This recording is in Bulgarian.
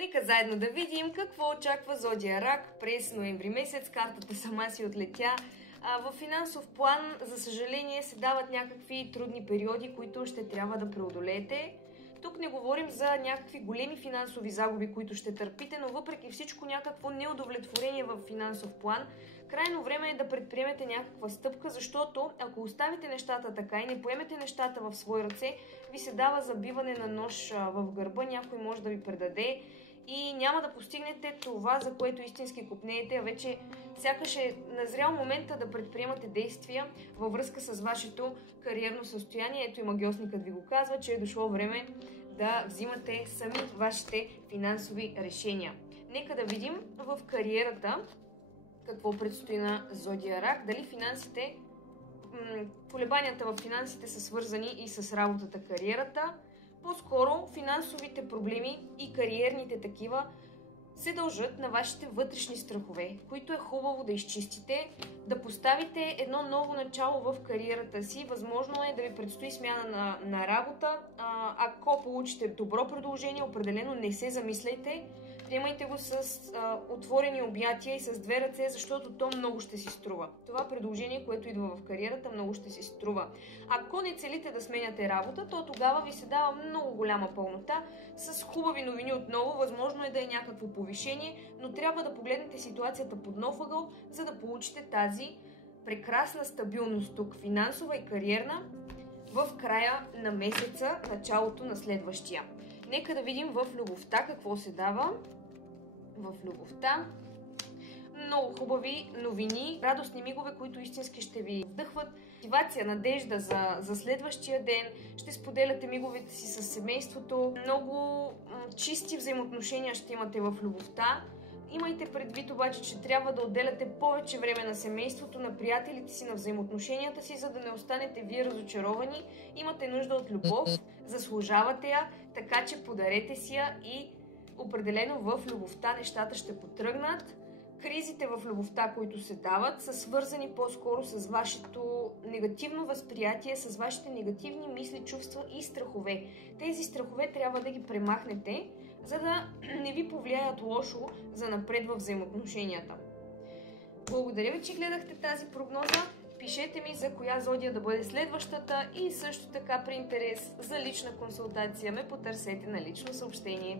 Нека заедно да видим какво очаква Зодия Рак през ноември месец. Картата сама си отлетя. В финансов план, за съжаление, се дават някакви трудни периоди, които ще трябва да преодолеете. Тук не говорим за някакви големи финансови загуби, които ще търпите, но въпреки всичко някакво неудовлетворение в финансов план. Крайно време е да предприемете някаква стъпка, защото ако оставите нещата така и не поемете нещата в свои ръце, ви се дава забиване на нож в гърба, някой може да ви предаде и няма да постигнете това, за което истински копнеете, а вече сякаш е назрял момента да предприемате действия във връзка с вашето кариерно състояние. Ето и магиосникът ви го казва, че е дошло време да взимате сами вашите финансови решения. Нека да видим в кариерата какво предстои на Зодия Рак. Дали финансите, колебанията в финансите са свързани и с работата, кариерата. По-скоро финансовите проблеми и кариерните такива се дължат на вашите вътрешни страхове, които е хубаво да изчистите, да поставите едно ново начало в кариерата си. Възможно е да ви предстои смяна на работа. Ако получите добро предложение, определено не се замисляйте. Приемайте го с отворени обятия и с две ръце, защото то много ще си струва. Това предложение, което идва в кариерата, много ще си струва. Ако не целите да сменяте работа, то тогава ви се дава много голяма пълнота с хубави новини отново. Възможно е да е някакво повишение, но трябва да погледнете ситуацията под нов ъгъл, за да получите тази прекрасна стабилност тук, финансова и кариерна, в края на месеца, началото на следващия. Нека да видим в любовта какво се дава. В любовта много хубави новини, радостни мигове, които истински ще ви вдъхват мотивация, надежда за следващия ден. Ще споделяте миговете си с семейството. Много чисти взаимоотношения ще имате в любовта. Имайте предвид обаче, че трябва да отделяте повече време на семейството, на приятелите си, на взаимоотношенията си, за да не останете вие разочаровани. Имате нужда от любов, заслужавате я, така че подарете си я и определено в любовта нещата ще потръгнат. Кризите в любовта, които се дават, са свързани по-скоро с вашето негативно възприятие, с вашите негативни мисли, чувства и страхове. Тези страхове трябва да ги премахнете, за да не ви повлияят лошо за напред във взаимоотношенията. Благодаря ви, че гледахте тази прогноза. Пишете ми за коя зодия да бъде следващата и също така при интерес за лична консултация ме потърсете на лично съобщение.